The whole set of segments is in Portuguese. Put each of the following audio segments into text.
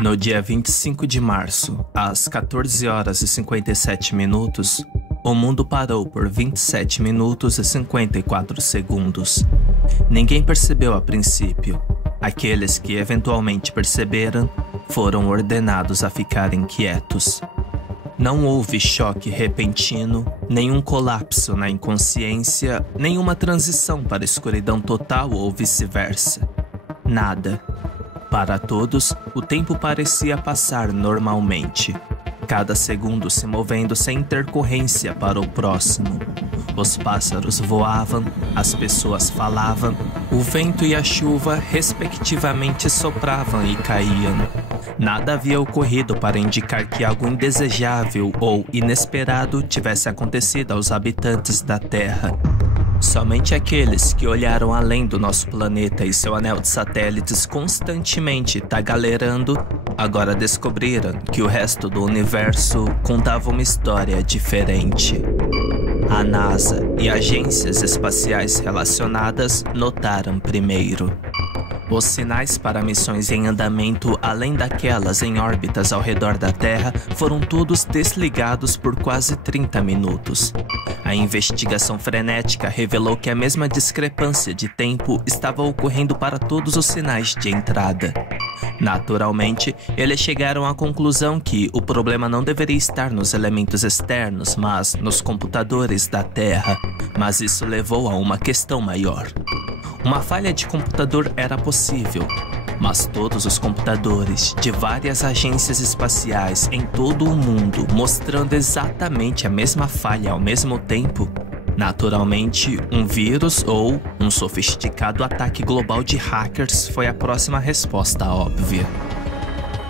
No dia 25 de março, às 14 horas e 57 minutos, o mundo parou por 27 minutos e 54 segundos. Ninguém percebeu a princípio. Aqueles que eventualmente perceberam foram ordenados a ficarem quietos. Não houve choque repentino, nenhum colapso na inconsciência, nenhuma transição para escuridão total ou vice-versa. Nada. Para todos, o tempo parecia passar normalmente, cada segundo se movendo sem intercorrência para o próximo. Os pássaros voavam, as pessoas falavam, o vento e a chuva respectivamente sopravam e caíam. Nada havia ocorrido para indicar que algo indesejável ou inesperado tivesse acontecido aos habitantes da Terra. Somente aqueles que olharam além do nosso planeta e seu anel de satélites constantemente tagalerando, agora descobriram que o resto do universo contava uma história diferente. A NASA e agências espaciais relacionadas notaram primeiro. Os sinais para missões em andamento, além daquelas em órbitas ao redor da Terra, foram todos desligados por quase 30 minutos. A investigação frenética revelou que a mesma discrepância de tempo estava ocorrendo para todos os sinais de entrada. Naturalmente, eles chegaram à conclusão que o problema não deveria estar nos elementos externos, mas nos computadores da Terra. Mas isso levou a uma questão maior. Uma falha de computador era possível, mas todos os computadores de várias agências espaciais em todo o mundo mostrando exatamente a mesma falha ao mesmo tempo, naturalmente, um vírus ou um sofisticado ataque global de hackers foi a próxima resposta óbvia.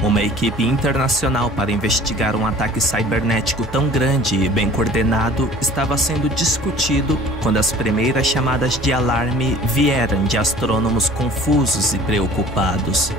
Uma equipe internacional para investigar um ataque cibernético tão grande e bem coordenado estava sendo discutido quando as primeiras chamadas de alarme vieram de astrônomos confusos e preocupados.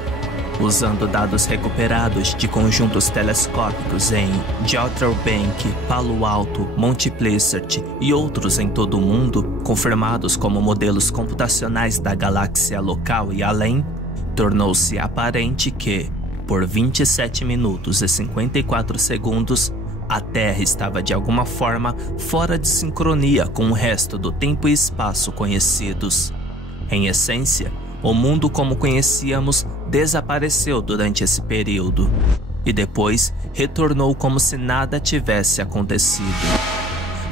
Usando dados recuperados de conjuntos telescópicos em Outer Bank, Palo Alto, Monte Pleasant e outros em todo o mundo, confirmados como modelos computacionais da galáxia local e além, tornou-se aparente que, por 27 minutos e 54 segundos, a Terra estava de alguma forma fora de sincronia com o resto do tempo e espaço conhecidos. Em essência, o mundo como conhecíamos desapareceu durante esse período e depois retornou como se nada tivesse acontecido.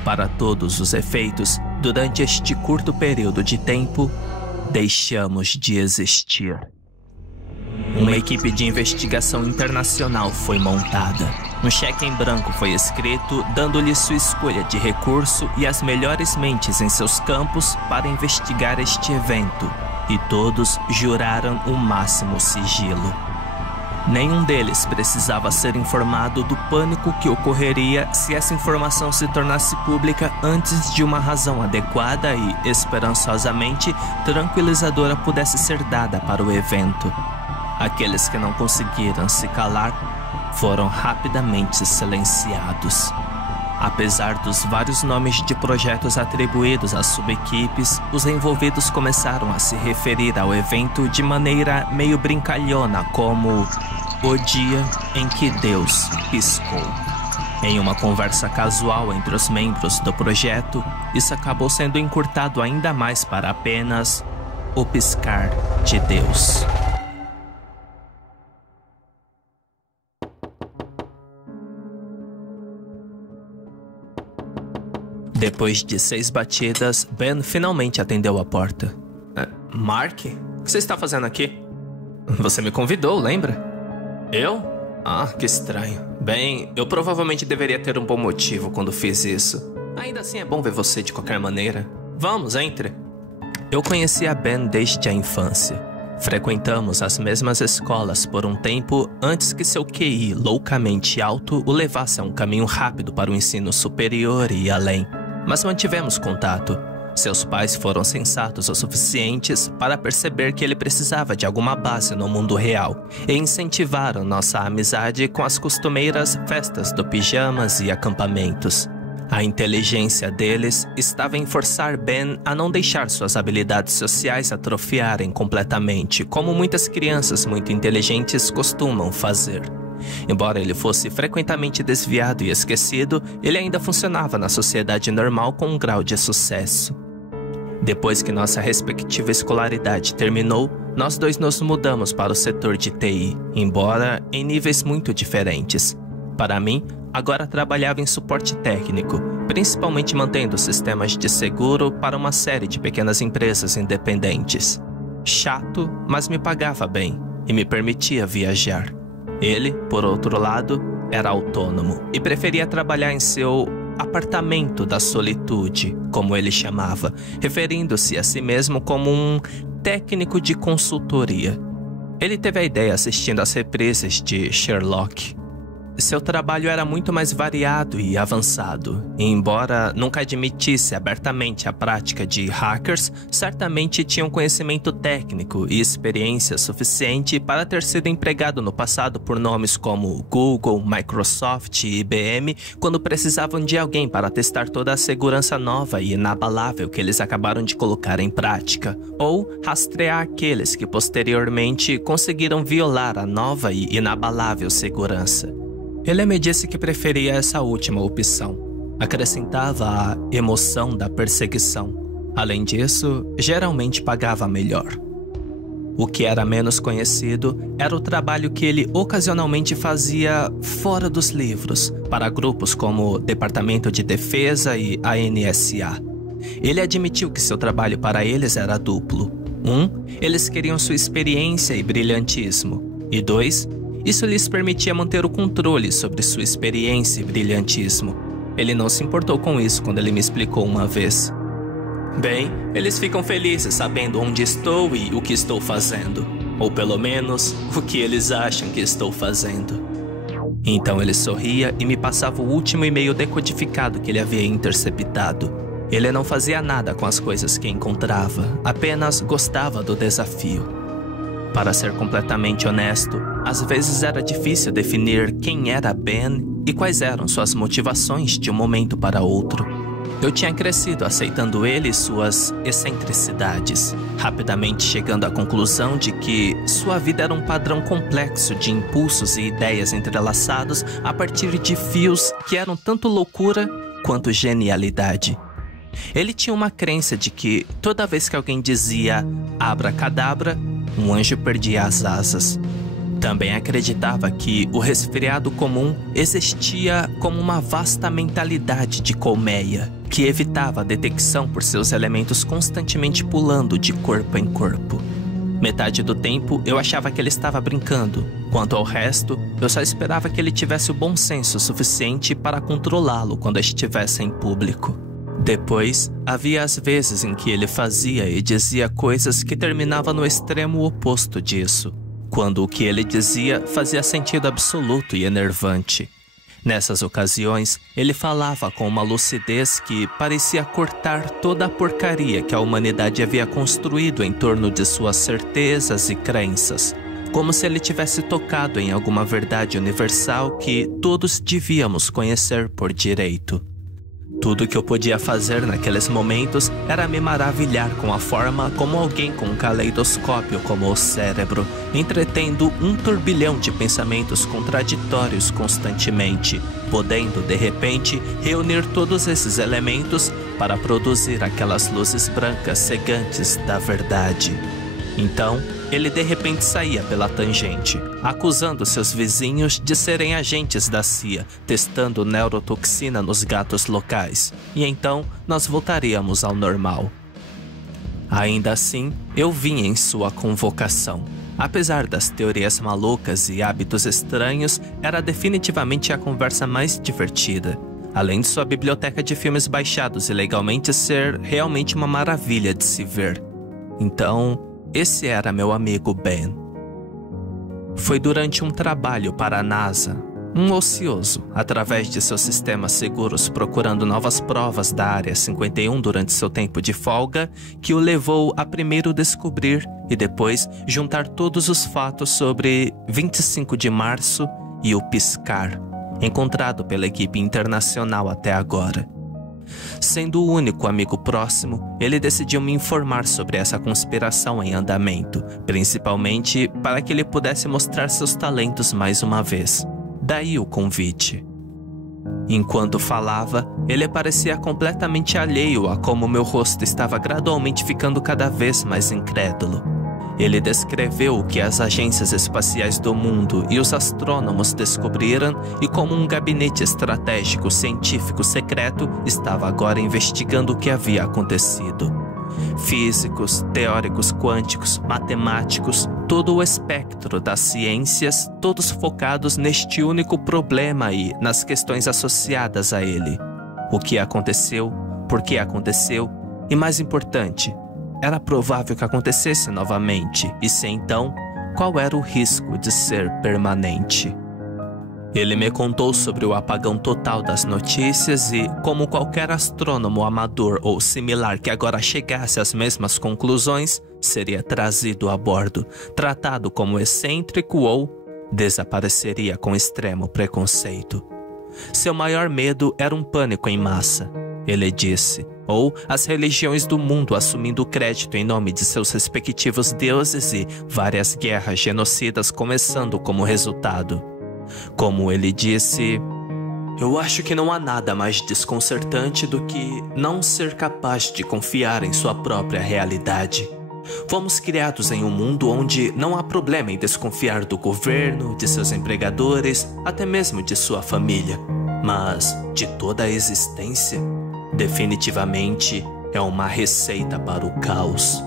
Para todos os efeitos, durante este curto período de tempo, deixamos de existir. Uma equipe de investigação internacional foi montada. Um cheque em branco foi escrito, dando-lhe sua escolha de recurso e as melhores mentes em seus campos para investigar este evento, e todos juraram o máximo sigilo. Nenhum deles precisava ser informado do pânico que ocorreria se essa informação se tornasse pública antes de uma razão adequada e, esperançosamente, tranquilizadora pudesse ser dada para o evento. Aqueles que não conseguiram se calar foram rapidamente silenciados. Apesar dos vários nomes de projetos atribuídos às subequipes, os envolvidos começaram a se referir ao evento de maneira meio brincalhona como o dia em que Deus piscou. Em uma conversa casual entre os membros do projeto, isso acabou sendo encurtado ainda mais para apenas o piscar de Deus. Depois de 6 batidas, Ben finalmente atendeu a porta. Mark? O que você está fazendo aqui? Você me convidou, lembra? Eu? Ah, que estranho. Bem, eu provavelmente deveria ter um bom motivo quando fiz isso. Ainda assim é bom ver você de qualquer maneira. Vamos, entre. Eu conhecia Ben desde a infância. Frequentamos as mesmas escolas por um tempo antes que seu QI loucamente alto o levasse a um caminho rápido para o ensino superior e além. Mas mantivemos contato. Seus pais foram sensatos o suficientes para perceber que ele precisava de alguma base no mundo real e incentivaram nossa amizade com as costumeiras festas do pijamas e acampamentos. A inteligência deles estava em forçar Ben a não deixar suas habilidades sociais atrofiarem completamente, como muitas crianças muito inteligentes costumam fazer. Embora ele fosse frequentemente desviado e esquecido, ele ainda funcionava na sociedade normal com um grau de sucesso. Depois que nossa respectiva escolaridade terminou, nós dois nos mudamos para o setor de TI, embora em níveis muito diferentes. Para mim, agora trabalhava em suporte técnico, principalmente mantendo sistemas de seguro para uma série de pequenas empresas independentes. Chato, mas me pagava bem e me permitia viajar. Ele, por outro lado, era autônomo e preferia trabalhar em seu apartamento da solitude, como ele chamava, referindo-se a si mesmo como um técnico de consultoria. Ele teve a ideia assistindo às reprises de Sherlock. Seu trabalho era muito mais variado e avançado, e embora nunca admitisse abertamente a prática de hackers, certamente tinha um conhecimento técnico e experiência suficiente para ter sido empregado no passado por nomes como Google, Microsoft e IBM quando precisavam de alguém para testar toda a segurança nova e inabalável que eles acabaram de colocar em prática, ou rastrear aqueles que posteriormente conseguiram violar a nova e inabalável segurança. Ele me disse que preferia essa última opção. Acrescentava a emoção da perseguição. Além disso, geralmente pagava melhor. O que era menos conhecido era o trabalho que ele ocasionalmente fazia fora dos livros, para grupos como o Departamento de Defesa e a NSA. Ele admitiu que seu trabalho para eles era duplo. 1. Eles queriam sua experiência e brilhantismo. E 2. Isso lhes permitia manter o controle sobre sua experiência e brilhantismo. Ele não se importou com isso quando ele me explicou uma vez. Bem, eles ficam felizes sabendo onde estou e o que estou fazendo. Ou pelo menos, o que eles acham que estou fazendo. Então ele sorria e me passava o último e-mail decodificado que ele havia interceptado. Ele não fazia nada com as coisas que encontrava, apenas gostava do desafio. Para ser completamente honesto, às vezes era difícil definir quem era Ben e quais eram suas motivações de um momento para outro. Eu tinha crescido aceitando ele e suas excentricidades, rapidamente chegando à conclusão de que sua vida era um padrão complexo de impulsos e ideias entrelaçados a partir de fios que eram tanto loucura quanto genialidade. Ele tinha uma crença de que toda vez que alguém dizia abracadabra, um anjo perdia as asas. Também acreditava que o resfriado comum existia como uma vasta mentalidade de colmeia, que evitava a detecção por seus elementos constantemente pulando de corpo em corpo. Metade do tempo eu achava que ele estava brincando. Quanto ao resto, eu só esperava que ele tivesse o bom senso suficiente para controlá-lo quando estivesse em público. Depois, havia as vezes em que ele fazia e dizia coisas que terminavam no extremo oposto disso, quando o que ele dizia fazia sentido absoluto e enervante. Nessas ocasiões, ele falava com uma lucidez que parecia cortar toda a porcaria que a humanidade havia construído em torno de suas certezas e crenças, como se ele tivesse tocado em alguma verdade universal que todos devíamos conhecer por direito. Tudo que eu podia fazer naqueles momentos era me maravilhar com a forma como alguém com um caleidoscópio como o cérebro, entretendo um turbilhão de pensamentos contraditórios constantemente, podendo, de repente, reunir todos esses elementos para produzir aquelas luzes brancas cegantes da verdade. Então, ele de repente saía pela tangente, acusando seus vizinhos de serem agentes da CIA, testando neurotoxina nos gatos locais, e então nós voltaríamos ao normal. Ainda assim, eu vinha em sua convocação. Apesar das teorias malucas e hábitos estranhos, era definitivamente a conversa mais divertida, além de sua biblioteca de filmes baixados ilegalmente ser realmente uma maravilha de se ver. Então, esse era meu amigo Ben. Foi durante um trabalho para a NASA, um ocioso, através de seus sistemas seguros procurando novas provas da Área 51 durante seu tempo de folga, que o levou a primeiro descobrir e depois juntar todos os fatos sobre 25 de março e o piscar, encontrado pela equipe internacional até agora. Sendo o único amigo próximo, ele decidiu me informar sobre essa conspiração em andamento, principalmente para que ele pudesse mostrar seus talentos mais uma vez. Daí o convite. Enquanto falava, ele parecia completamente alheio a como meu rosto estava gradualmente ficando cada vez mais incrédulo. Ele descreveu o que as agências espaciais do mundo e os astrônomos descobriram e como um gabinete estratégico científico secreto estava agora investigando o que havia acontecido. Físicos, teóricos quânticos, matemáticos, todo o espectro das ciências, todos focados neste único problema e nas questões associadas a ele. O que aconteceu, por que aconteceu e, mais importante, era provável que acontecesse novamente, e se então, qual era o risco de ser permanente? Ele me contou sobre o apagão total das notícias e como qualquer astrônomo amador ou similar que agora chegasse às mesmas conclusões seria trazido a bordo, tratado como excêntrico ou desapareceria com extremo preconceito. Seu maior medo era um pânico em massa, ele disse, ou as religiões do mundo assumindo crédito em nome de seus respectivos deuses e várias guerras genocidas começando como resultado. Como ele disse, eu acho que não há nada mais desconcertante do que não ser capaz de confiar em sua própria realidade. Fomos criados em um mundo onde não há problema em desconfiar do governo, de seus empregadores, até mesmo de sua família. Mas de toda a existência, definitivamente é uma receita para o caos.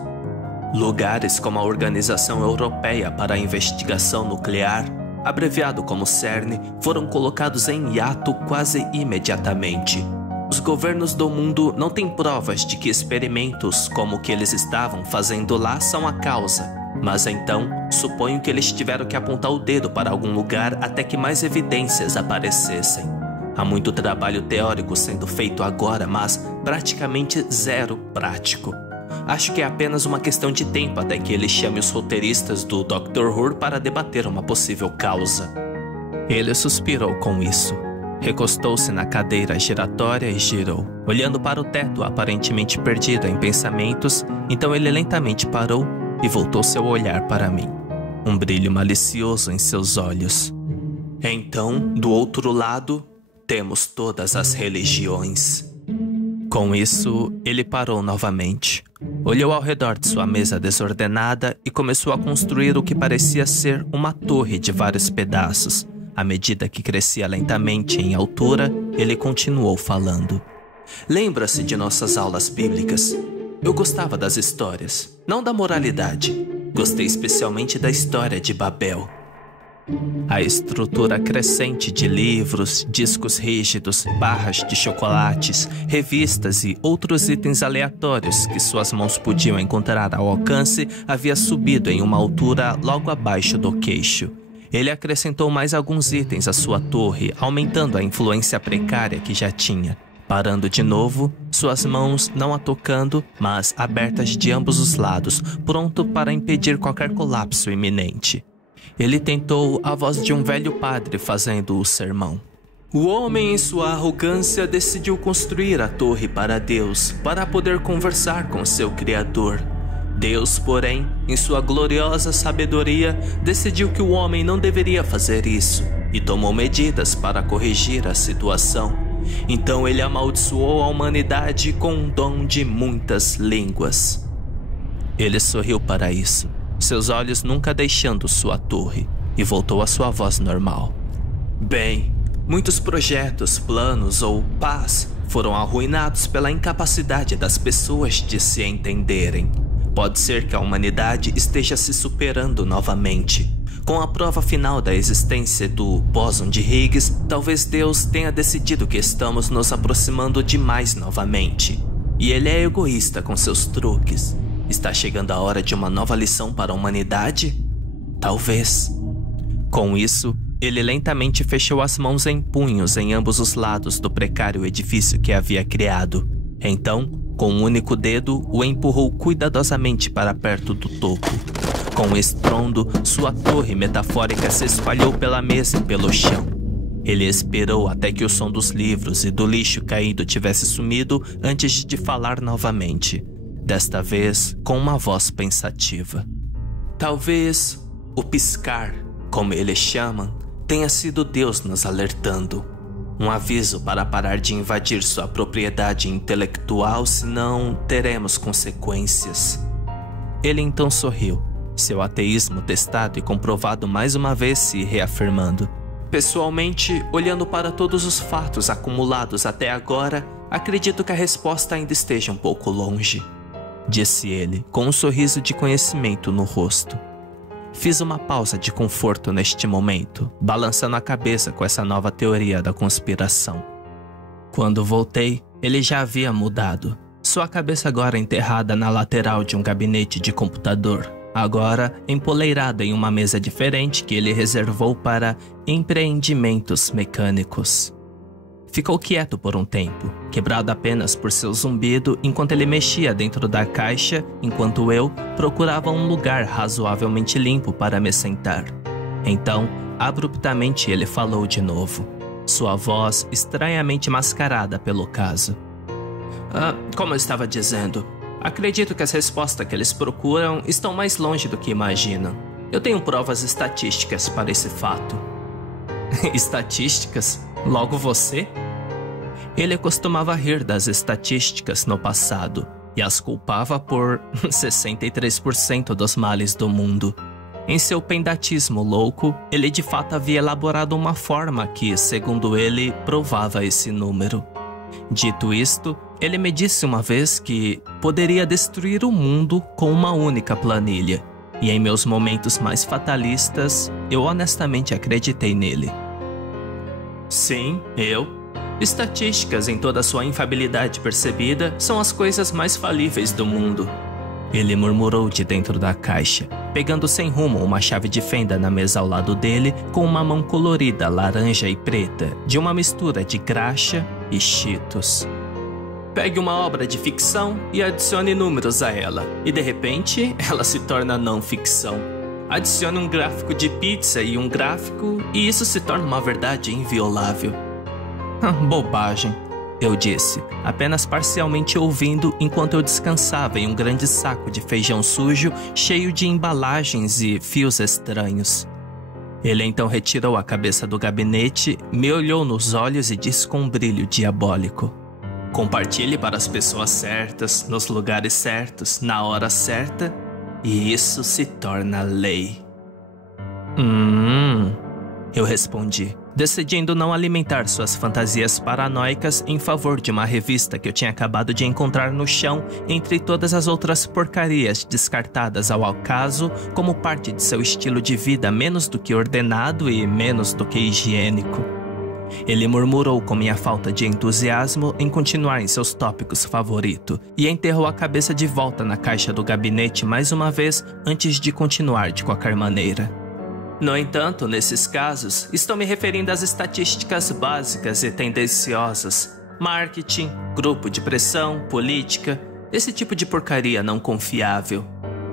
Lugares como a Organização Europeia para a Investigação Nuclear, abreviado como CERN, foram colocados em hiato quase imediatamente. Os governos do mundo não têm provas de que experimentos como o que eles estavam fazendo lá são a causa, mas então suponho que eles tiveram que apontar o dedo para algum lugar até que mais evidências aparecessem. Há muito trabalho teórico sendo feito agora, mas praticamente zero prático. Acho que é apenas uma questão de tempo até que ele chame os roteiristas do Dr. Who para debater uma possível causa. Ele suspirou com isso. Recostou-se na cadeira giratória e girou, olhando para o teto aparentemente perdido em pensamentos, então ele lentamente parou e voltou seu olhar para mim. Um brilho malicioso em seus olhos. Então, do outro lado, temos todas as religiões. Com isso, ele parou novamente. Olhou ao redor de sua mesa desordenada e começou a construir o que parecia ser uma torre de vários pedaços. À medida que crescia lentamente em altura, ele continuou falando. Lembra-se de nossas aulas bíblicas? Eu gostava das histórias, não da moralidade. Gostei especialmente da história de Babel. A estrutura crescente de livros, discos rígidos, barras de chocolates, revistas e outros itens aleatórios que suas mãos podiam encontrar ao alcance havia subido em uma altura logo abaixo do queixo. Ele acrescentou mais alguns itens à sua torre, aumentando a influência precária que já tinha. Parando de novo, suas mãos não a tocando, mas abertas de ambos os lados, pronto para impedir qualquer colapso iminente. Ele tentou a voz de um velho padre fazendo o sermão. O homem, em sua arrogância, decidiu construir a torre para Deus, para poder conversar com seu Criador. Deus, porém, em sua gloriosa sabedoria, decidiu que o homem não deveria fazer isso e tomou medidas para corrigir a situação. Então ele amaldiçoou a humanidade com um dom de muitas línguas. Ele sorriu para isso, seus olhos nunca deixando sua torre, e voltou à sua voz normal. Bem, muitos projetos, planos ou paz foram arruinados pela incapacidade das pessoas de se entenderem. Pode ser que a humanidade esteja se superando novamente. Com a prova final da existência do bóson de Higgs, talvez Deus tenha decidido que estamos nos aproximando demais novamente. E ele é egoísta com seus truques. Está chegando a hora de uma nova lição para a humanidade? Talvez. Com isso, ele lentamente fechou as mãos em punhos em ambos os lados do precário edifício que havia criado. Então, com um único dedo, o empurrou cuidadosamente para perto do topo. Com estrondo, sua torre metafórica se espalhou pela mesa e pelo chão. Ele esperou até que o som dos livros e do lixo caído tivesse sumido antes de falar novamente, desta vez com uma voz pensativa. Talvez o piscar, como eles chamam, tenha sido Deus nos alertando. Um aviso para parar de invadir sua propriedade intelectual, senão teremos consequências. Ele então sorriu, seu ateísmo testado e comprovado mais uma vez se reafirmando. Pessoalmente, olhando para todos os fatos acumulados até agora, acredito que a resposta ainda esteja um pouco longe, disse ele, com um sorriso de conhecimento no rosto. Fiz uma pausa de conforto neste momento, balançando a cabeça com essa nova teoria da conspiração. Quando voltei, ele já havia mudado, sua cabeça agora enterrada na lateral de um gabinete de computador, agora empoleirada em uma mesa diferente que ele reservou para empreendimentos mecânicos. Ficou quieto por um tempo, quebrado apenas por seu zumbido enquanto ele mexia dentro da caixa, enquanto eu procurava um lugar razoavelmente limpo para me sentar. Então, abruptamente ele falou de novo, sua voz estranhamente mascarada pelo caso. Como eu estava dizendo, acredito que as respostas que eles procuram estão mais longe do que imaginam. Eu tenho provas estatísticas para esse fato. Estatísticas? Logo você? Ele costumava rir das estatísticas no passado e as culpava por 63% dos males do mundo. Em seu pendatismo louco, ele de fato havia elaborado uma forma que, segundo ele, provava esse número. Dito isto, ele me disse uma vez que poderia destruir o mundo com uma única planilha, e em meus momentos mais fatalistas, eu honestamente acreditei nele. Sim, Estatísticas, em toda sua infalibilidade percebida, são as coisas mais falíveis do mundo. Ele murmurou de dentro da caixa, pegando sem rumo uma chave de fenda na mesa ao lado dele com uma mão colorida laranja e preta, de uma mistura de graxa e Cheetos. Pegue uma obra de ficção e adicione números a ela, e de repente ela se torna não ficção. Adicione um gráfico de pizza e um gráfico, e isso se torna uma verdade inviolável. Bobagem, eu disse, apenas parcialmente ouvindo enquanto eu descansava em um grande saco de feijão sujo cheio de embalagens e fios estranhos. Ele então retirou a cabeça do gabinete, me olhou nos olhos e disse com um brilho diabólico: compartilhe para as pessoas certas, nos lugares certos, na hora certa, e isso se torna lei. Eu respondi, decidindo não alimentar suas fantasias paranoicas em favor de uma revista que eu tinha acabado de encontrar no chão entre todas as outras porcarias descartadas ao acaso como parte de seu estilo de vida menos do que ordenado e menos do que higiênico. Ele murmurou com minha falta de entusiasmo em continuar em seus tópicos favoritos e enterrou a cabeça de volta na caixa do gabinete mais uma vez antes de continuar de qualquer maneira. No entanto, nesses casos, estou me referindo às estatísticas básicas e tendenciosas, marketing, grupo de pressão, política, esse tipo de porcaria não confiável.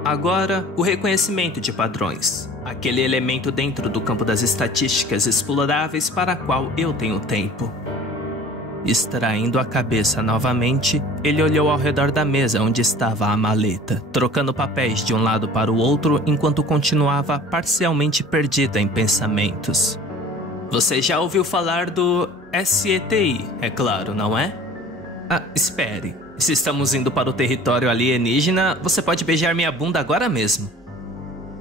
Agora, o reconhecimento de padrões, aquele elemento dentro do campo das estatísticas exploráveis para a qual eu tenho tempo. Extraindo a cabeça novamente, ele olhou ao redor da mesa onde estava a maleta, trocando papéis de um lado para o outro enquanto continuava parcialmente perdida em pensamentos. Você já ouviu falar do SETI, é claro, não é? Espere. Se estamos indo para o território alienígena, você pode beijar minha bunda agora mesmo.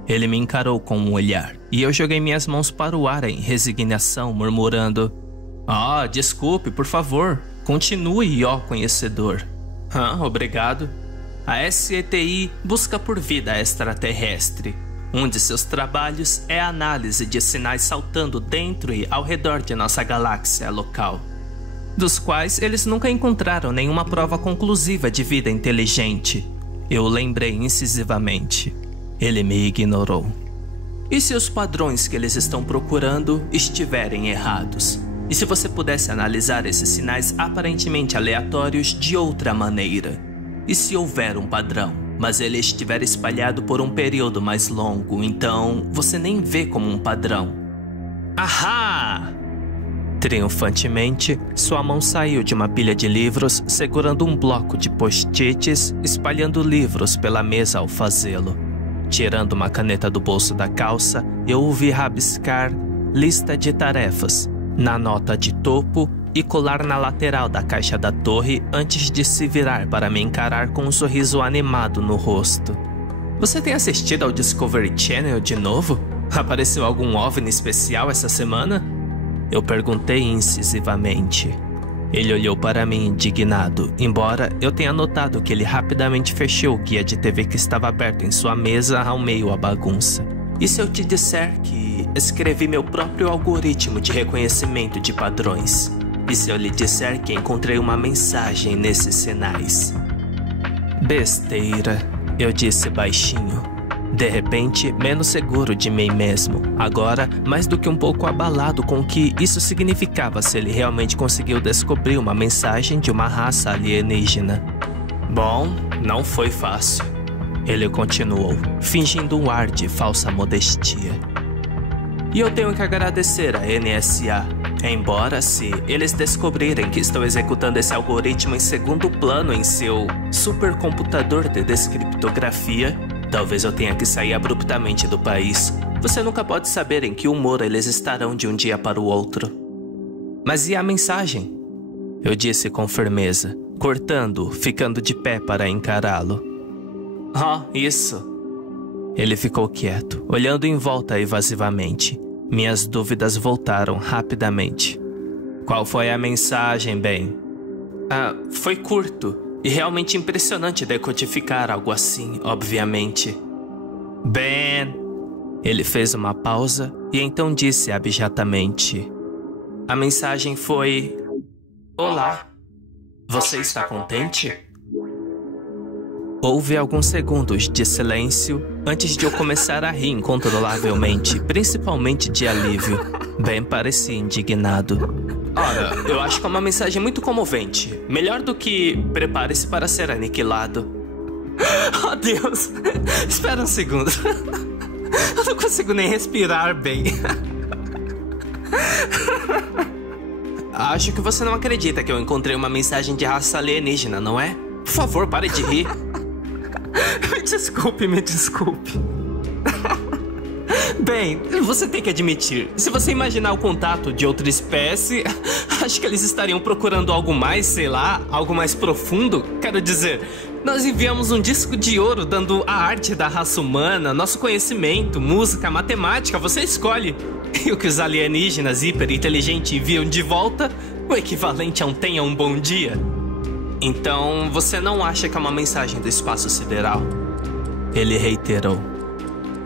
Ele me encarou com um olhar, e eu joguei minhas mãos para o ar em resignação, murmurando: desculpe, por favor. Continue, ó conhecedor. Obrigado. A SETI busca por vida extraterrestre. Um de seus trabalhos é a análise de sinais saltando dentro e ao redor de nossa galáxia local, dos quais eles nunca encontraram nenhuma prova conclusiva de vida inteligente. Eu lembrei incisivamente. Ele me ignorou. E se os padrões que eles estão procurando estiverem errados? E se você pudesse analisar esses sinais aparentemente aleatórios de outra maneira? E se houver um padrão, mas ele estiver espalhado por um período mais longo, então você nem vê como um padrão? Ahá! Triunfantemente, sua mão saiu de uma pilha de livros, segurando um bloco de post-its, espalhando livros pela mesa ao fazê-lo. Tirando uma caneta do bolso da calça, eu o vi rabiscar lista de tarefas na nota de topo e colar na lateral da caixa da torre antes de se virar para me encarar com um sorriso animado no rosto. Você tem assistido ao Discovery Channel de novo? Apareceu algum OVNI especial essa semana? Eu perguntei incisivamente. Ele olhou para mim indignado, embora eu tenha notado que ele rapidamente fechou o guia de TV que estava aberto em sua mesa ao meio à bagunça. E se eu te disser que escrevi meu próprio algoritmo de reconhecimento de padrões? E se eu lhe disser que encontrei uma mensagem nesses sinais? Besteira, eu disse baixinho. De repente, menos seguro de mim mesmo. Agora, mais do que um pouco abalado com o que isso significava se ele realmente conseguiu descobrir uma mensagem de uma raça alienígena. Bom, não foi fácil. Ele continuou, fingindo um ar de falsa modestia. E eu tenho que agradecer a NSA. Embora, se eles descobrirem que estou executando esse algoritmo em segundo plano em seu supercomputador de descriptografia, talvez eu tenha que sair abruptamente do país. Você nunca pode saber em que humor eles estarão de um dia para o outro. Mas e a mensagem? Eu disse com firmeza, cortando, ficando de pé para encará-lo. Isso. Ele ficou quieto, olhando em volta evasivamente. Minhas dúvidas voltaram rapidamente. Qual foi a mensagem, Ben? Foi curto e realmente impressionante decodificar algo assim, obviamente. Ben! Ele fez uma pausa e então disse abjatamente. A mensagem foi... Olá, você está contente? Houve alguns segundos de silêncio antes de eu começar a rir incontrolavelmente, principalmente de alívio. Ben parecia indignado. Ora, eu acho que é uma mensagem muito comovente. Melhor do que prepare-se para ser aniquilado. Oh, Deus! Espera um segundo. Eu não consigo nem respirar bem. Acho que você não acredita que eu encontrei uma mensagem de raça alienígena, não é? Por favor, pare de rir. Me desculpe. Bem, você tem que admitir, se você imaginar o contato de outra espécie, acho que eles estariam procurando algo mais, sei lá, algo mais profundo. Quero dizer, nós enviamos um disco de ouro dando a arte da raça humana, nosso conhecimento, música, matemática, você escolhe. E o que os alienígenas hiperinteligentes enviam de volta, o equivalente a um tenha um bom dia. Então, você não acha que é uma mensagem do espaço sideral? Ele reiterou.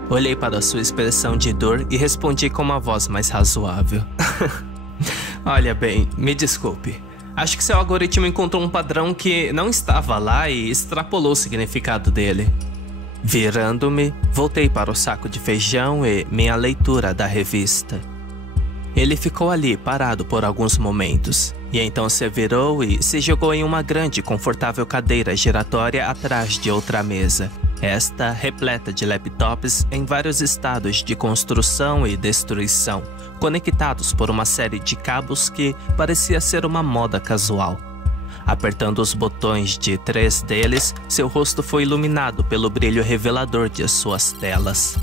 Olhei para sua expressão de dor e respondi com uma voz mais razoável. Olha bem, me desculpe. Acho que seu algoritmo encontrou um padrão que não estava lá e extrapolou o significado dele. Virando-me, voltei para o saco de feijão e minha leitura da revista. Ele ficou ali parado por alguns momentos, e então se virou e se jogou em uma grande e confortável cadeira giratória atrás de outra mesa. Esta repleta de laptops em vários estados de construção e destruição, conectados por uma série de cabos que parecia ser uma moda casual. Apertando os botões de 3 deles, seu rosto foi iluminado pelo brilho revelador de suas telas.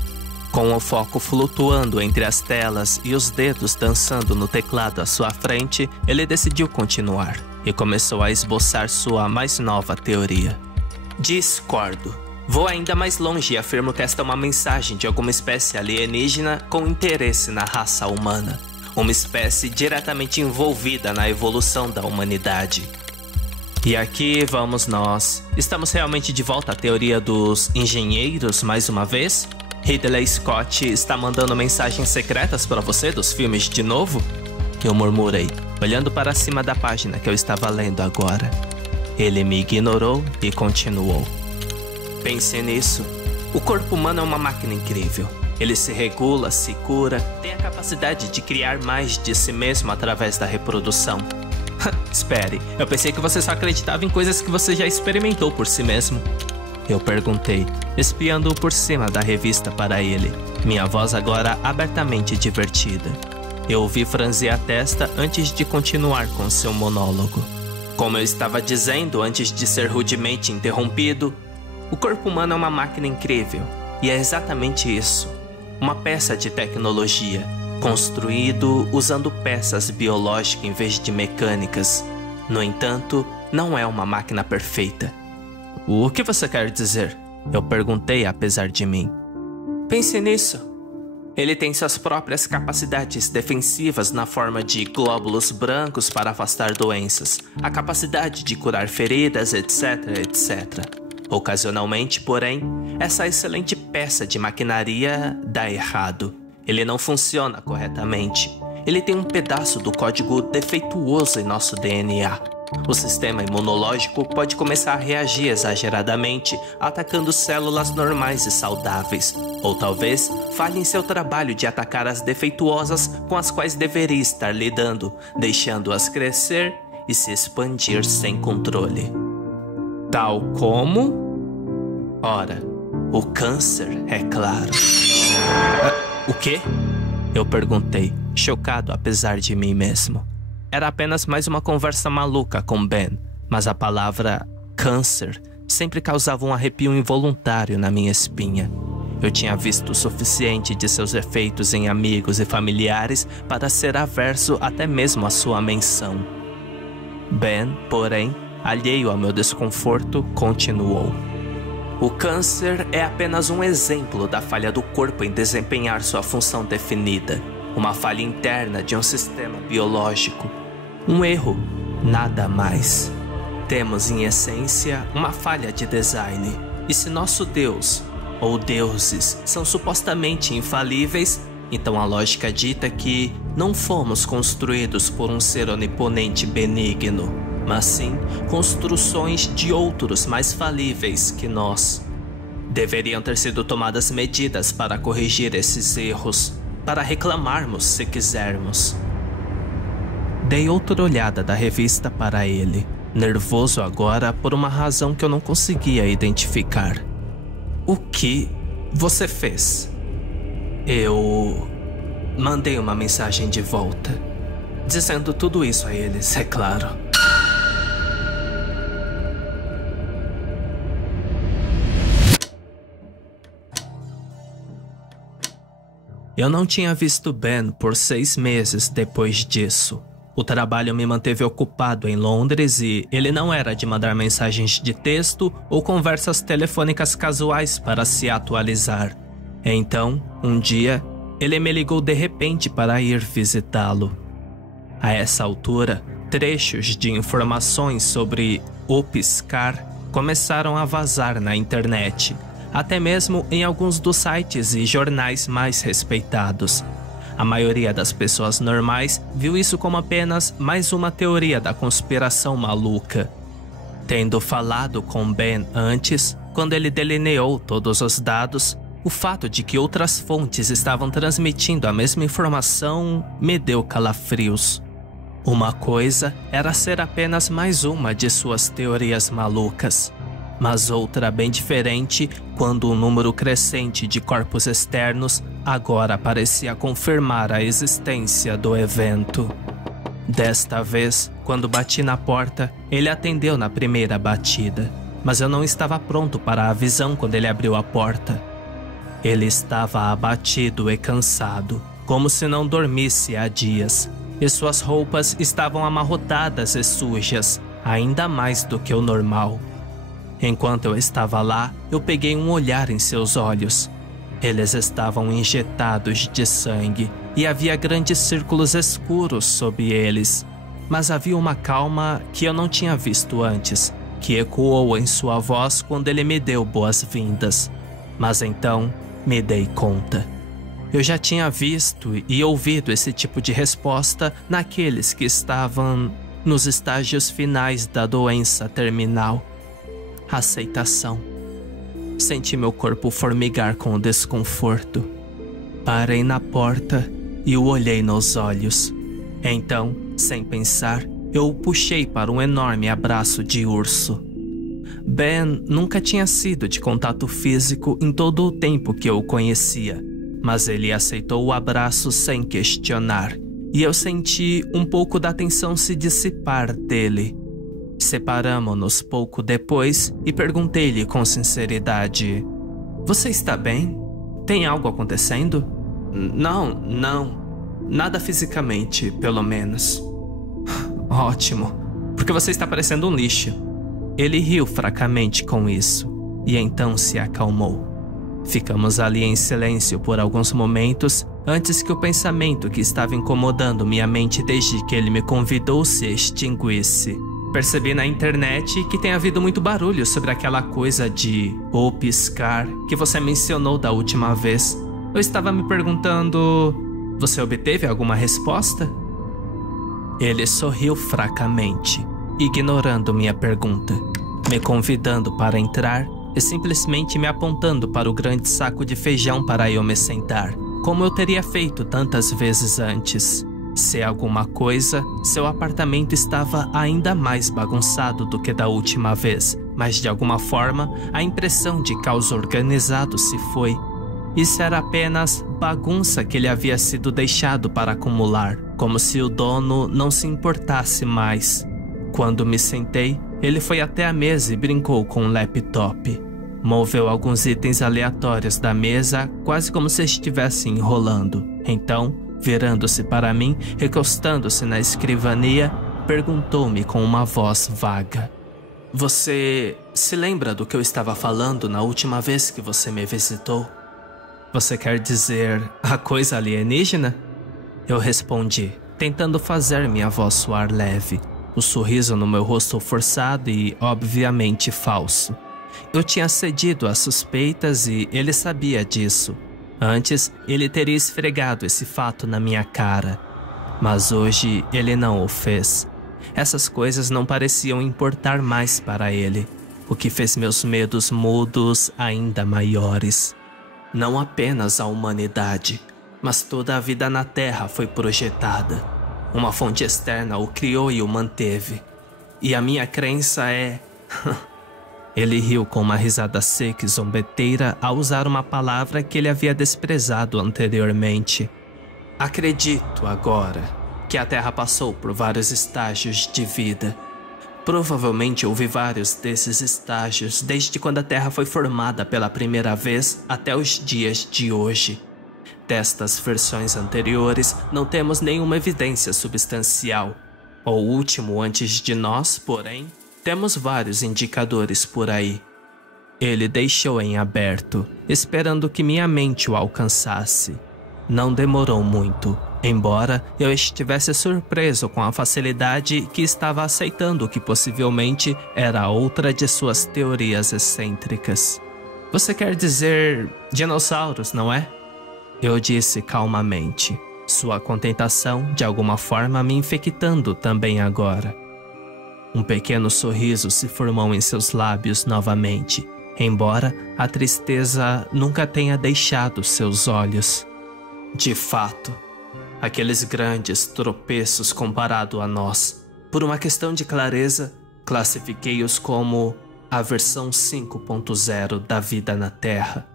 Com o foco flutuando entre as telas e os dedos dançando no teclado à sua frente, ele decidiu continuar e começou a esboçar sua mais nova teoria. Discordo. Vou ainda mais longe e afirmo que esta é uma mensagem de alguma espécie alienígena com interesse na raça humana. Uma espécie diretamente envolvida na evolução da humanidade. E aqui vamos nós. Estamos realmente de volta à teoria dos engenheiros mais uma vez? Ridley Scott está mandando mensagens secretas para você dos filmes de novo? Eu murmurei, olhando para cima da página que eu estava lendo agora. Ele me ignorou e continuou. Pense nisso. O corpo humano é uma máquina incrível. Ele se regula, se cura, tem a capacidade de criar mais de si mesmo através da reprodução. Espere, eu pensei que você só acreditava em coisas que você já experimentou por si mesmo. Eu perguntei, espiando por cima da revista para ele, minha voz agora abertamente divertida. Eu o vi franzir a testa antes de continuar com seu monólogo. Como eu estava dizendo antes de ser rudemente interrompido, o corpo humano é uma máquina incrível. E é exatamente isso. Uma peça de tecnologia, construído usando peças biológicas em vez de mecânicas. No entanto, não é uma máquina perfeita. O que você quer dizer? Eu perguntei apesar de mim. Pense nisso. Ele tem suas próprias capacidades defensivas na forma de glóbulos brancos para afastar doenças, a capacidade de curar feridas, etc, etc. Ocasionalmente, porém, essa excelente peça de maquinaria dá errado. Ele não funciona corretamente. Ele tem um pedaço do código defeituoso em nosso DNA. O sistema imunológico pode começar a reagir exageradamente, atacando células normais e saudáveis. Ou talvez falhe em seu trabalho de atacar as defeituosas com as quais deveria estar lidando, deixando-as crescer e se expandir sem controle. Tal como? Ora, o câncer, é claro. O quê? Eu perguntei, chocado apesar de mim mesmo. Era apenas mais uma conversa maluca com Ben, mas a palavra câncer sempre causava um arrepio involuntário na minha espinha. Eu tinha visto o suficiente de seus efeitos em amigos e familiares para ser averso até mesmo à sua menção. Ben, porém, alheio ao meu desconforto, continuou. O câncer é apenas um exemplo da falha do corpo em desempenhar sua função definida. Uma falha interna de um sistema biológico. Um erro, nada mais. Temos, em essência, uma falha de design. E se nosso Deus, ou deuses, são supostamente infalíveis, então a lógica dita que não fomos construídos por um ser oniponente benigno, mas sim construções de outros mais falíveis que nós. Deveriam ter sido tomadas medidas para corrigir esses erros, para reclamarmos se quisermos. Dei outra olhada da revista para ele, nervoso agora por uma razão que eu não conseguia identificar. O que você fez? Eu mandei uma mensagem de volta, dizendo tudo isso a eles, é claro. Eu não tinha visto Ben por 6 meses depois disso. O trabalho me manteve ocupado em Londres e ele não era de mandar mensagens de texto ou conversas telefônicas casuais para se atualizar. Então, um dia, ele me ligou de repente para ir visitá-lo. A essa altura, trechos de informações sobre o piscar começaram a vazar na internet, até mesmo em alguns dos sites e jornais mais respeitados. A maioria das pessoas normais viu isso como apenas mais uma teoria da conspiração maluca. Tendo falado com Ben antes, quando ele delineou todos os dados, o fato de que outras fontes estavam transmitindo a mesma informação me deu calafrios. Uma coisa era ser apenas mais uma de suas teorias malucas, mas outra bem diferente quando o número crescente de corpos externos agora parecia confirmar a existência do evento. Desta vez, quando bati na porta, ele atendeu na primeira batida, mas eu não estava pronto para a visão quando ele abriu a porta. Ele estava abatido e cansado, como se não dormisse há dias, e suas roupas estavam amarrotadas e sujas, ainda mais do que o normal. Enquanto eu estava lá, eu peguei um olhar em seus olhos. Eles estavam injetados de sangue e havia grandes círculos escuros sob eles. Mas havia uma calma que eu não tinha visto antes, que ecoou em sua voz quando ele me deu boas-vindas. Mas então me dei conta. Eu já tinha visto e ouvido esse tipo de resposta naqueles que estavam nos estágios finais da doença terminal. Aceitação. Senti meu corpo formigar com o desconforto. Parei na porta e o olhei nos olhos. Então, sem pensar, eu o puxei para um enorme abraço de urso. Ben nunca tinha sido de contato físico em todo o tempo que eu o conhecia, mas ele aceitou o abraço sem questionar, e eu senti um pouco da tensão se dissipar dele. Separamo-nos pouco depois e perguntei-lhe com sinceridade: "Você está bem? Tem algo acontecendo?" Não. Nada fisicamente, pelo menos." "Ótimo, porque você está parecendo um lixo." Ele riu fracamente com isso e então se acalmou. Ficamos ali em silêncio por alguns momentos antes que o pensamento que estava incomodando minha mente desde que ele me convidou se extinguisse. Percebi na internet que tem havido muito barulho sobre aquela coisa de ou piscar que você mencionou da última vez. Eu estava me perguntando: você obteve alguma resposta? Ele sorriu fracamente, ignorando minha pergunta, me convidando para entrar e simplesmente me apontando para o grande saco de feijão para eu me sentar, como eu teria feito tantas vezes antes. Se alguma coisa, seu apartamento estava ainda mais bagunçado do que da última vez, mas de alguma forma a impressão de caos organizado se foi. Isso era apenas bagunça que ele havia sido deixado para acumular, como se o dono não se importasse mais. Quando me sentei, ele foi até a mesa e brincou com o laptop. Moveu alguns itens aleatórios da mesa, quase como se estivesse enrolando. Então, virando-se para mim, recostando-se na escrivania, perguntou-me com uma voz vaga: "Você se lembra do que eu estava falando na última vez que você me visitou? Você quer dizer a coisa alienígena?" Eu respondi, tentando fazer minha voz soar leve, o sorriso no meu rosto forçado e, obviamente, falso. Eu tinha cedido às suspeitas e ele sabia disso. Antes, ele teria esfregado esse fato na minha cara. Mas hoje, ele não o fez. Essas coisas não pareciam importar mais para ele, o que fez meus medos mudos ainda maiores. Não apenas a humanidade, mas toda a vida na Terra foi projetada. Uma fonte externa o criou e o manteve. E a minha crença é... Ele riu com uma risada seca e zombeteira ao usar uma palavra que ele havia desprezado anteriormente. Acredito agora que a Terra passou por vários estágios de vida. Provavelmente houve vários desses estágios desde quando a Terra foi formada pela primeira vez até os dias de hoje. Destas versões anteriores não temos nenhuma evidência substancial. O último antes de nós, porém, temos vários indicadores por aí. Ele deixou em aberto, esperando que minha mente o alcançasse. Não demorou muito, embora eu estivesse surpreso com a facilidade que estava aceitando o que possivelmente era outra de suas teorias excêntricas. Você quer dizer dinossauros, não é? Eu disse calmamente, sua contentação de alguma forma me infectando também agora. Um pequeno sorriso se formou em seus lábios novamente, embora a tristeza nunca tenha deixado seus olhos. De fato, aqueles grandes tropeços comparado a nós, por uma questão de clareza, classifiquei-os como a versão 5.0 da vida na Terra.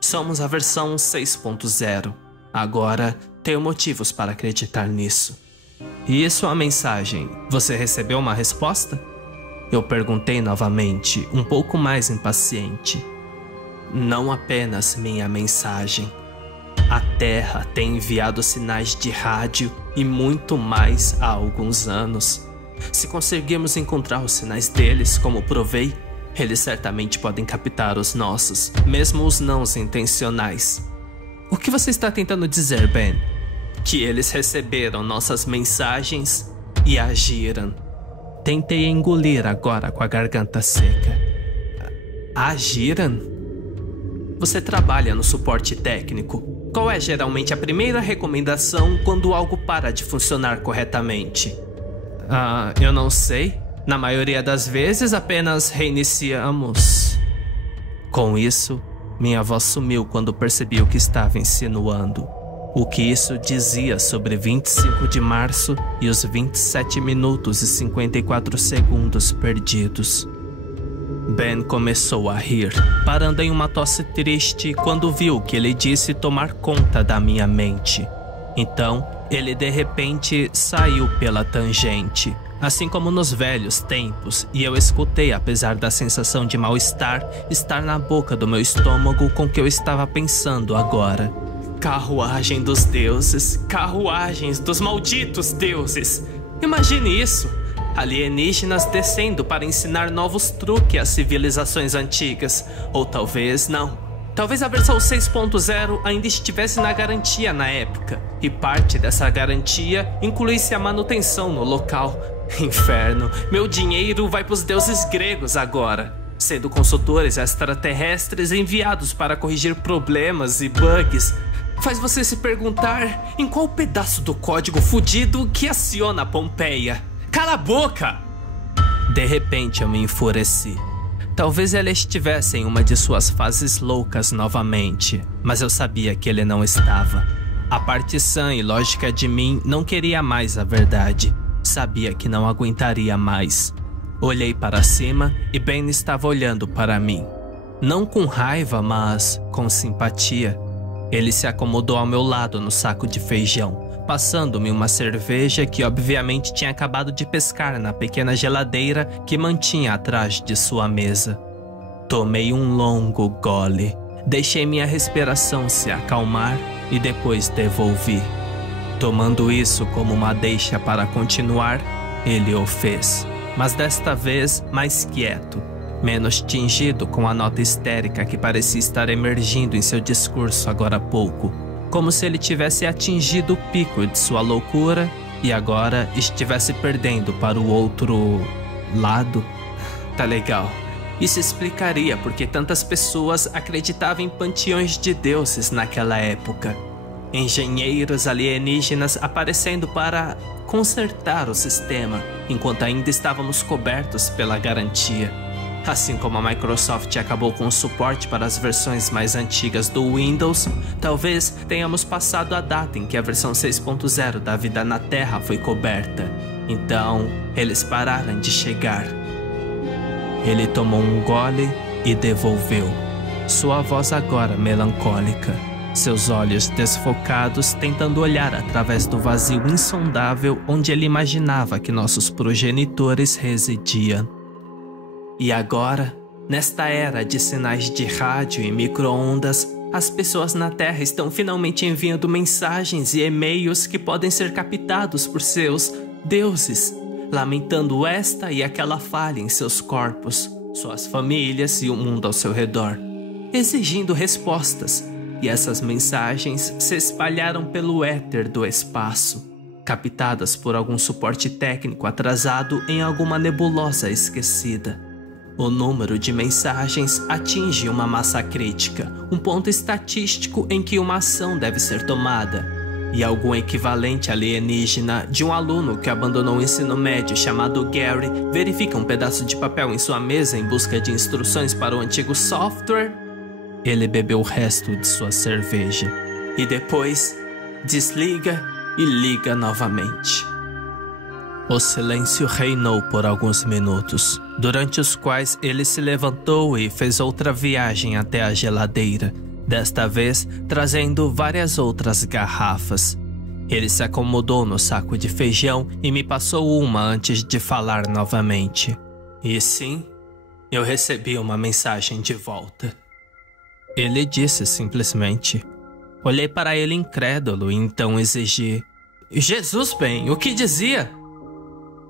Somos a versão 6.0. Agora, tenho motivos para acreditar nisso. E sua mensagem, você recebeu uma resposta? Eu perguntei novamente, um pouco mais impaciente. Não apenas minha mensagem. A Terra tem enviado sinais de rádio e muito mais há alguns anos. Se conseguirmos encontrar os sinais deles, como provei, eles certamente podem captar os nossos, mesmo os não intencionais. O que você está tentando dizer, Ben? Que eles receberam nossas mensagens e agiram. Tentei engolir agora com a garganta seca. Agiram? Você trabalha no suporte técnico. Qual é geralmente a primeira recomendação quando algo para de funcionar corretamente? Eu não sei. Na maioria das vezes apenas reiniciamos. Com isso, minha voz sumiu quando percebi o que estava insinuando. O que isso dizia sobre 25 de março e os 27 minutos e 54 segundos perdidos. Ben começou a rir, parando em uma tosse triste quando viu que ele disse tomar conta da minha mente. Então, ele de repente saiu pela tangente, assim como nos velhos tempos, e eu escutei, apesar da sensação de mal-estar, estar na boca do meu estômago com o que eu estava pensando agora. Carruagem dos deuses, carruagens dos malditos deuses. Imagine isso, alienígenas descendo para ensinar novos truques às civilizações antigas, ou talvez não. Talvez a versão 6.0 ainda estivesse na garantia na época, e parte dessa garantia incluísse a manutenção no local. Inferno, meu dinheiro vai para os deuses gregos agora, sendo consultores extraterrestres enviados para corrigir problemas e bugs. Faz você se perguntar em qual pedaço do código fudido que aciona a Pompeia. Cala a boca! De repente eu me enfureci. Talvez ele estivesse em uma de suas fases loucas novamente, mas eu sabia que ele não estava. A parte sã e lógica de mim não queria mais a verdade. Sabia que não aguentaria mais. Olhei para cima e Ben estava olhando para mim. Não com raiva, mas com simpatia. Ele se acomodou ao meu lado no saco de feijão, passando-me uma cerveja que obviamente tinha acabado de pescar na pequena geladeira que mantinha atrás de sua mesa. Tomei um longo gole, deixei minha respiração se acalmar e depois devolvi. Tomando isso como uma deixa para continuar, ele o fez, mas desta vez mais quieto, menos tingido com a nota histérica que parecia estar emergindo em seu discurso agora há pouco. Como se ele tivesse atingido o pico de sua loucura e agora estivesse perdendo para o outro lado. Tá legal. Isso explicaria porque tantas pessoas acreditavam em panteões de deuses naquela época. Engenheiros alienígenas aparecendo para consertar o sistema, enquanto ainda estávamos cobertos pela garantia. Assim como a Microsoft acabou com o suporte para as versões mais antigas do Windows, talvez tenhamos passado a data em que a versão 6.0 da vida na Terra foi coberta. Então, eles pararam de chegar. Ele tomou um gole e devolveu. Sua voz agora melancólica, seus olhos desfocados tentando olhar através do vazio insondável onde ele imaginava que nossos progenitores residiam. E agora, nesta era de sinais de rádio e micro-ondas, as pessoas na Terra estão finalmente enviando mensagens e e-mails que podem ser captados por seus deuses, lamentando esta e aquela falha em seus corpos, suas famílias e o mundo ao seu redor, exigindo respostas, e essas mensagens se espalharam pelo éter do espaço, captadas por algum suporte técnico atrasado em alguma nebulosa esquecida. O número de mensagens atinge uma massa crítica, um ponto estatístico em que uma ação deve ser tomada, e algum equivalente alienígena de um aluno que abandonou o ensino médio chamado Gary verifica um pedaço de papel em sua mesa em busca de instruções para o antigo software. Ele bebeu o resto de sua cerveja e depois desliga e liga novamente. O silêncio reinou por alguns minutos, durante os quais ele se levantou e fez outra viagem até a geladeira, desta vez trazendo várias outras garrafas. Ele se acomodou no saco de feijão e me passou uma antes de falar novamente. E sim, eu recebi uma mensagem de volta. Ele disse simplesmente. Olhei para ele incrédulo e então exigi: Jesus, bem, o que dizia?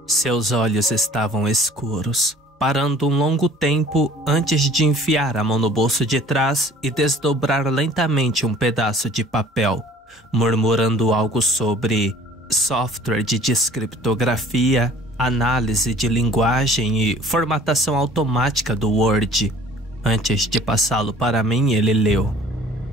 Seus olhos estavam escuros, parando um longo tempo antes de enfiar a mão no bolso de trás e desdobrar lentamente um pedaço de papel, murmurando algo sobre software de descriptografia, análise de linguagem e formatação automática do Word. Antes de passá-lo para mim, ele leu: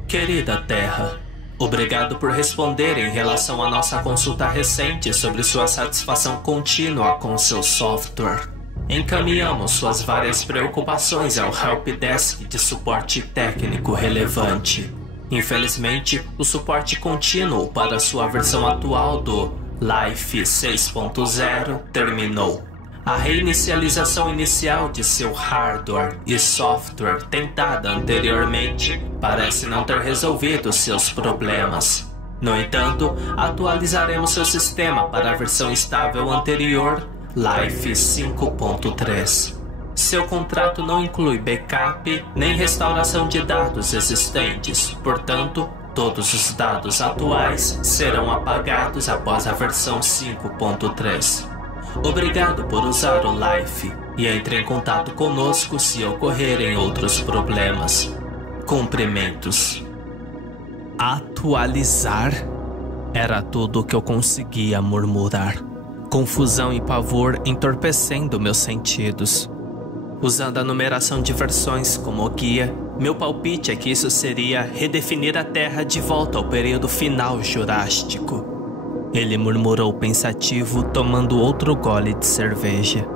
Querida Terra, obrigado por responder em relação à nossa consulta recente sobre sua satisfação contínua com seu software. Encaminhamos suas várias preocupações ao Helpdesk de suporte técnico relevante. Infelizmente, o suporte contínuo para sua versão atual do Life 6.0 terminou. A reinicialização inicial de seu hardware e software tentada anteriormente parece não ter resolvido seus problemas. No entanto, atualizaremos seu sistema para a versão estável anterior, Life 5.3. Seu contrato não inclui backup nem restauração de dados existentes, portanto, todos os dados atuais serão apagados após a versão 5.3. Obrigado por usar o Life e entre em contato conosco se ocorrerem outros problemas. Cumprimentos. Atualizar? Era tudo o que eu conseguia murmurar. Confusão e pavor entorpecendo meus sentidos. Usando a numeração de versões como guia, meu palpite é que isso seria redefinir a Terra de volta ao período final jurássico. Ele murmurou pensativo, tomando outro gole de cerveja.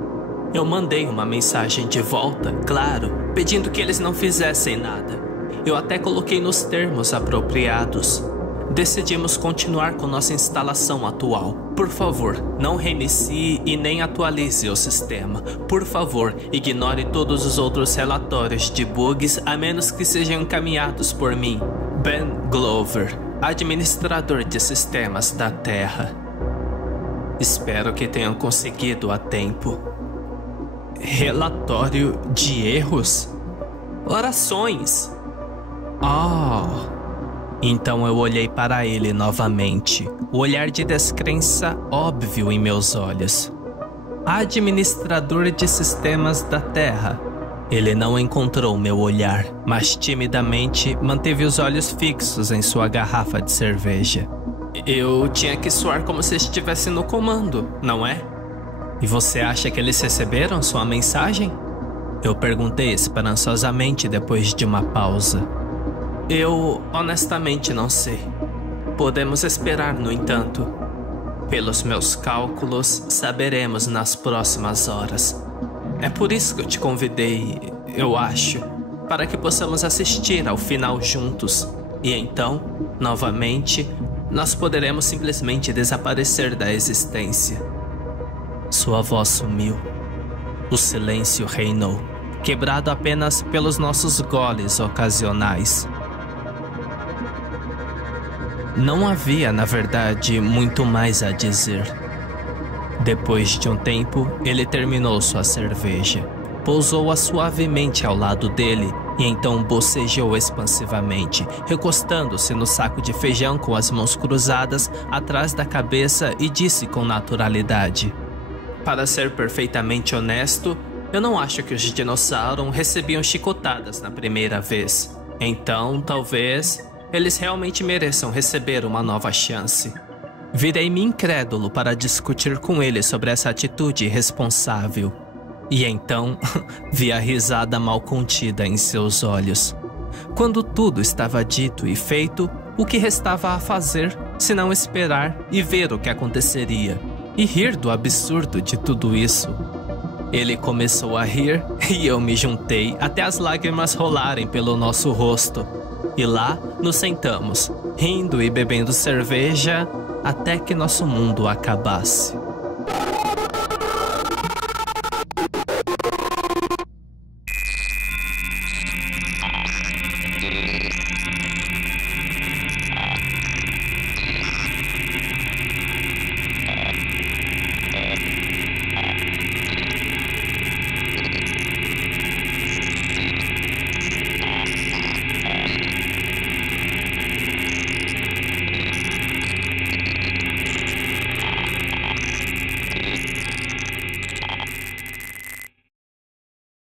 Eu mandei uma mensagem de volta, claro, pedindo que eles não fizessem nada. Eu até coloquei nos termos apropriados. Decidimos continuar com nossa instalação atual. Por favor, não reinicie e nem atualize o sistema. Por favor, ignore todos os outros relatórios de bugs a menos que sejam encaminhados por mim. Ben Glover, administrador de sistemas da Terra. Espero que tenham conseguido a tempo. Relatório de erros? Orações! Então eu olhei para ele novamente, o olhar de descrença óbvio em meus olhos. Administrador de sistemas da Terra. Ele não encontrou meu olhar, mas timidamente manteve os olhos fixos em sua garrafa de cerveja. Eu tinha que soar como se estivesse no comando, não é? E você acha que eles receberam sua mensagem? Eu perguntei esperançosamente depois de uma pausa. Eu honestamente não sei. Podemos esperar, no entanto. Pelos meus cálculos, saberemos nas próximas horas. É por isso que eu te convidei, eu acho, para que possamos assistir ao final juntos. E então, novamente, nós poderemos simplesmente desaparecer da existência. Sua voz sumiu. O silêncio reinou, quebrado apenas pelos nossos goles ocasionais. Não havia, na verdade, muito mais a dizer. Depois de um tempo, ele terminou sua cerveja, pousou-a suavemente ao lado dele e então bocejou expansivamente, recostando-se no saco de feijão com as mãos cruzadas atrás da cabeça e disse com naturalidade: Para ser perfeitamente honesto, eu não acho que os dinossauros recebiam chicotadas na primeira vez. Então, talvez, eles realmente mereçam receber uma nova chance. Virei-me incrédulo para discutir com ele sobre essa atitude irresponsável. E então, vi a risada mal contida em seus olhos. Quando tudo estava dito e feito, o que restava a fazer, senão esperar e ver o que aconteceria, e rir do absurdo de tudo isso. Ele começou a rir e eu me juntei até as lágrimas rolarem pelo nosso rosto. E lá nos sentamos, rindo e bebendo cerveja até que nosso mundo acabasse.